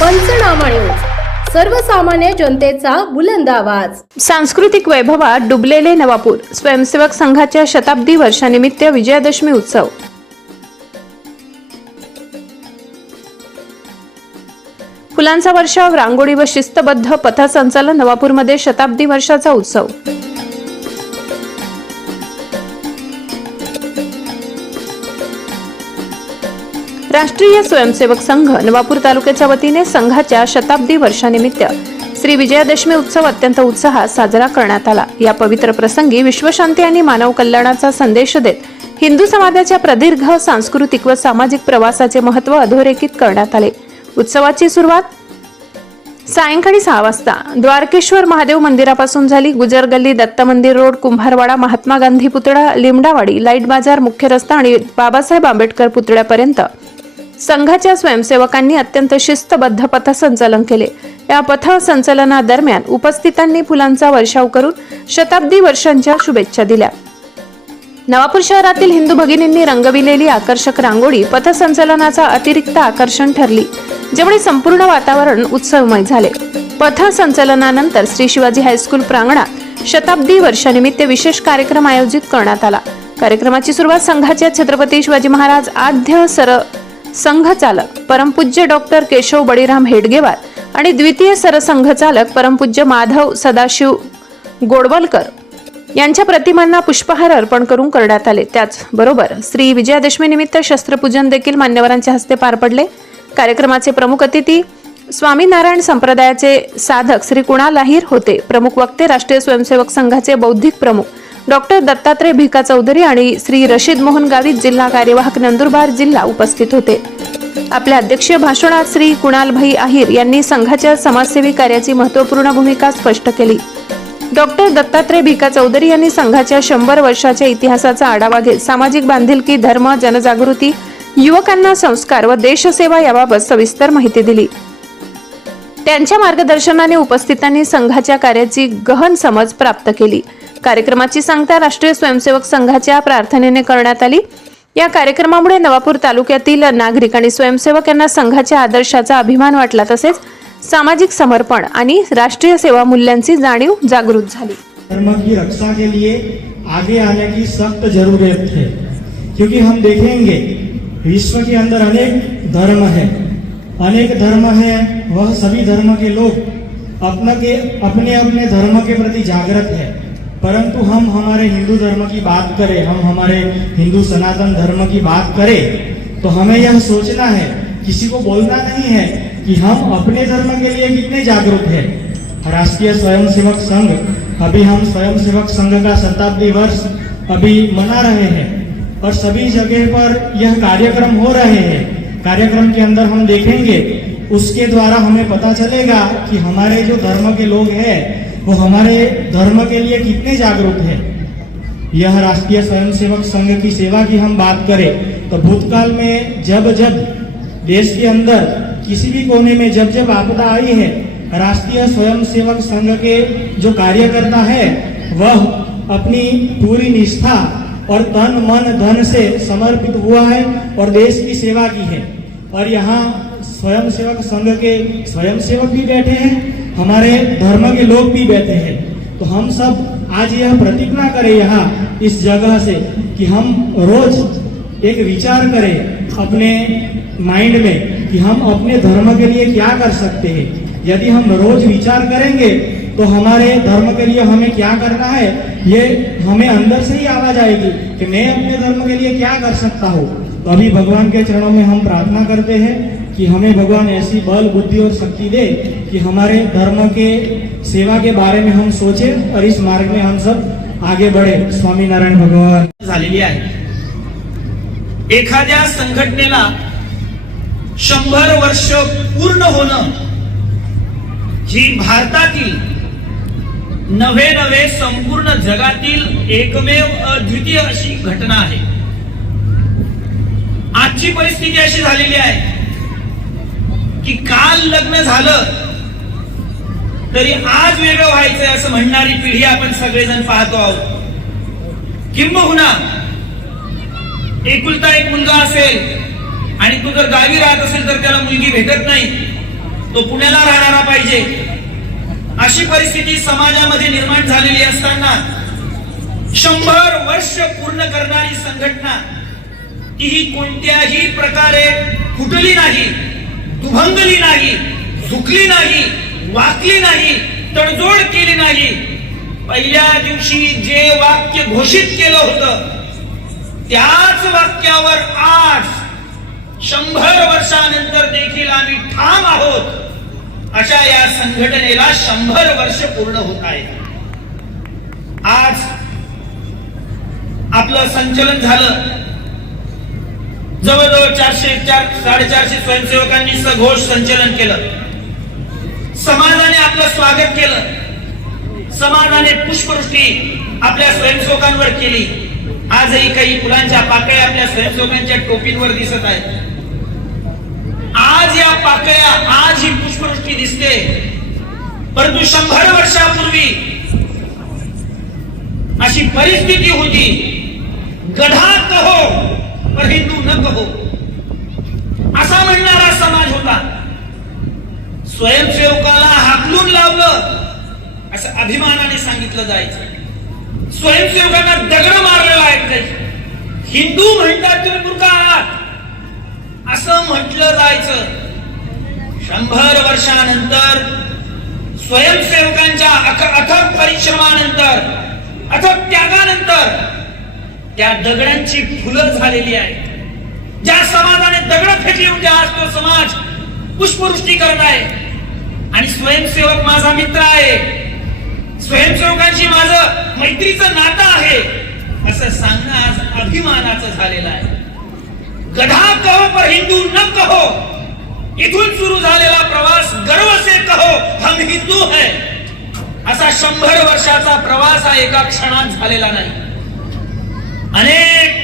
पंचनामा न्यूज सर्वसामान्य जनतेचा बुलंद आवाज. सांस्कृतिक वैभवात डुबलेले नवापूर स्वयंसेवक संघाच्या शताब्दी वर्षानिमित्त विजयादशमी उत्सव. फुलांचा वर्षाव रांगोळी व शिस्तबद्ध पथसंचलन नवापूरमध्ये शताब्दी वर्षाचा उत्सव. राष्ट्रीय स्वयंसेवक संघ नवापूर तालुक्याच्या वतीने संघाच्या शताब्दी वर्षानिमित्त श्री विजयादशमी उत्सव अत्यंत उत्साहात साजरा करण्यात आला. या पवित्र प्रसंगी विश्वशांती आणि मानव कल्याणाचा संदेश देत हिंदू समाजाच्या प्रदीर्घ सांस्कृतिक व सामाजिक प्रवासाचे महत्त्व अधोरेखित करण्यात आले. उत्सवाची सुरुवात सायंकाळी सहा वाजता द्वारकेश्वर महादेव मंदिरापासून झाली. गुजर गल्ली दत्त मंदिर रोड कुंभारवाडा महात्मा गांधी पुतळा लिमडावाडी लाइट बाजार मुख्य रस्ता आणि बाबासाहेब आंबेडकर पुतळ्यापर्यंत संघाच्या स्वयंसेवकांनी अत्यंत शिस्तबद्ध पथसंचलन केले. या पथसंचलनादरम्यान उपस्थितांनी फुलांचा वर्षाव करून शताब्दी वर्षांच्या शुभेच्छा दिल्या. नवापूर शहरातील हिंदू भगिनींनी रंगविलेली आकर्षक रांगोळी पथसंचलनाचा अतिरिक्त आकर्षण ठरली ज्यामुळे संपूर्ण वातावरण उत्सवमय झाले. पथसंचलनानंतर श्री शिवाजी हायस्कूल प्रांगणात शताब्दी वर्षानिमित्त विशेष कार्यक्रम आयोजित करण्यात आला. कार्यक्रमाची सुरुवात संघाच्या छत्रपती शिवाजी महाराज आद्य सर संघचालक परमपूज्य डॉक्टर केशव बळीराम हेडगेवार आणि द्वितीय सरसंघचालक परमपूज्य माधव सदाशिव गोडवलकर यांच्या प्रतिमांना पुष्पहार अर्पण करून करण्यात आले. त्याचबरोबर श्री विजयादशमी निमित्त शस्त्रपूजन देखील मान्यवरांच्या हस्ते पार पडले. कार्यक्रमाचे प्रमुख अतिथी स्वामीनारायण संप्रदायाचे साधक श्री कुणाल लाहीर होते. प्रमुख वक्ते राष्ट्रीय स्वयंसेवक संघाचे बौद्धिक प्रमुख डॉक्टर दत्तात्रय भिका चौधरी आणि श्री रशीद मोहन गावित जिल्हा कार्यवाहक नंदुरबार जिल्हा उपस्थित होते. आपल्या अध्यक्षीय भाषणात श्री कुणालभाई आहिर यांनी संघाच्या समाजसेवी कार्याची महत्त्वपूर्ण भूमिका स्पष्ट केली. डॉक्टर दत्तात्रय भिका चौधरी यांनी संघाच्या शंभर वर्षाच्या इतिहासाचा आढावा घेत सामाजिक बांधिलकी धर्म जनजागृती युवकांना संस्कार व देशसेवा याबाबत सविस्तर माहिती दिली. त्यांच्या मार्गदर्शनाने उपस्थितांनी संघाच्या कार्याची गहन समज प्राप्त केली. कार्यक्रमाची सांगता राष्ट्रीय स्वयंसेवक संघाच्या प्रार्थनेने करण्यात आली. या कार्यक्रमामुळे नवापूर तालुक्यातील नागरिक आणि स्वयंसेवक यांना संघाच्या आदर्शाचा अभिमान वाटला तसेच सामाजिक समर्पण आणि राष्ट्रीय सेवा मूल्यांची जाणीव जागृत झाली. धर्म की रक्षा के लिए आगे आने की सख्त जरूरत है क्योंकि हम देखेंगे विश्व के अंदर अनेक धर्म है। अनेक धर्म है वह सभी धर्म के लोग अपना के अपने अपने धर्म के प्रति जागृत है। परंतु हम हमारे हिंदू धर्म की बात करें, हम हमारे हिंदू सनातन धर्म की बात करें तो हमें यह सोचना है, किसी को बोलना नहीं है कि हम अपने धर्म के लिए कितने जागरूक हैं। राष्ट्रीय स्वयंसेवक संघ, अभी हम स्वयंसेवक संघ का शताब्दी वर्ष अभी मना रहे हैं, और सभी जगह पर यह कार्यक्रम हो रहे हैं। कार्यक्रम के अंदर हम देखेंगे, उसके द्वारा हमें पता चलेगा कि हमारे जो धर्म के लोग हैं वो हमारे धर्म के लिए कितने जागरूक हैं? यह राष्ट्रीय स्वयंसेवक संघ की सेवा की हम बात करें तो भूतकाल में जब जब देश के अंदर किसी भी कोने में जब जब आपदा आई है, राष्ट्रीय स्वयंसेवक संघ के जो कार्यकर्ता है, वह अपनी पूरी निष्ठा और तन, मन, धन से समर्पित हुआ है और देश की सेवा की है। और यहाँ स्वयंसेवक संघ के स्वयंसेवक भी बैठे हैं हमारे धर्म के लोग भी बैठे हैं। तो हम सब आज यह प्रतिज्ञा करें यहाँ इस जगह से कि हम रोज एक विचार करें अपने माइंड में कि हम अपने धर्म के लिए क्या कर सकते हैं। यदि हम रोज विचार करेंगे तो हमारे धर्म के लिए हमें क्या करना है, ये हमें अंदर से ही आवाज़ आएगी कि मैं अपने धर्म के लिए क्या कर सकता हूँ। तो अभी भगवान के चरणों में हम प्रार्थना करते हैं। कि हमें भगवान ऐसी बल बुद्धि और शक्ति दे कि हमारे धर्म के सेवा के बारे में हम सोचें और इस मार्ग में हम सब आगे बढ़े। स्वामीनारायण भगवान। झालेली आहे. एखाद्या संघटनेला शंभर वर्ष पूर्ण होणं ही भारतातील नवे नवे संपूर्ण जगातील एकमेव अद्वितीय अशी घटना आहे. आजची परिस्थिती अशी झालेली आहे. की काल लग्न झालं तरी आज वेगळं व्हायचंय असं म्हणणारी पिढी आपण सगळेजण पाहतो आहोत. किंबहुना एकुलता एक मुलगा असेल आणि तो जर गावी राहत असेल तर त्याला मुलगी भेटत नाही तो पुण्याला राहणारा पाहिजे. अशी परिस्थिती समाजामध्ये निर्माण झालेली असताना शंभर वर्ष पूर्ण करणारी संघटना ती ही कोणत्याही प्रकारे फुटली नाही. दुभंगली नाही झुकली नाही वाकली नाही तडजोड केली नाही. पहिल्या दिवशी जे वाक्य घोषित केलं होतं त्याच वाक्यावर आज शंभर वर्षानंतर देखील आम्ही ठाम आहोत. अशा या संघटनेला शंभर वर्ष पूर्ण होत आहे आज आपलं संचलन झालं. जवळजवळ चारशे चार साडेचारशे स्वयंसेवकांनी सघोष संचलन केलं. समाजाने आपलं स्वागत केलं. समाजाने पुष्पवृष्टी आपल्या स्वयंसेवकांवर केली. आजही काही फुलांच्या पाकळ्या आपल्या स्वयंसेवकांच्या टोपींवर दिसत आहेत. आज या पाकळ्या आज ही पुष्पवृष्टी दिसते. परंतु शंभर वर्षापूर्वी अशी परिस्थिती होती. गढा कहो पर हिंदू न कहो असा म्हणणारा समाज होता. स्वयंसेवकाला हाकलून लावलं. असं अभिमानाने सांगितलं जायचं. स्वयंसेवकांना दगड मारलेला ऐकायचं हिंदू म्हणतात तुम्ही मूर्ख आहात. असं म्हटलं जायचं. शंभर वर्षानंतर स्वयंसेवकांच्या अथक परिश्रमानंतर अथक त्यागानंतर त्या दगडांची फुलं झालेली आहेत ज्या समाजाने दगड फेकली म्हणजे आज तो समाज पुष्पवृष्टी करत आहे. आणि स्वयंसेवक माझा मित्र आहे. स्वयंसेवकांशी माझं मैत्रीचं नातं आहे. असं सांगणं आज अभिमानाचं झालेलं आहे. गधा कहो पर हिंदू न कहो. इथून सुरू झालेला प्रवास गर्व से कहो हम हिंदू है. असा शंभर वर्षाचा प्रवास हा एका क्षणात झालेला नाही. ಅನೇಕ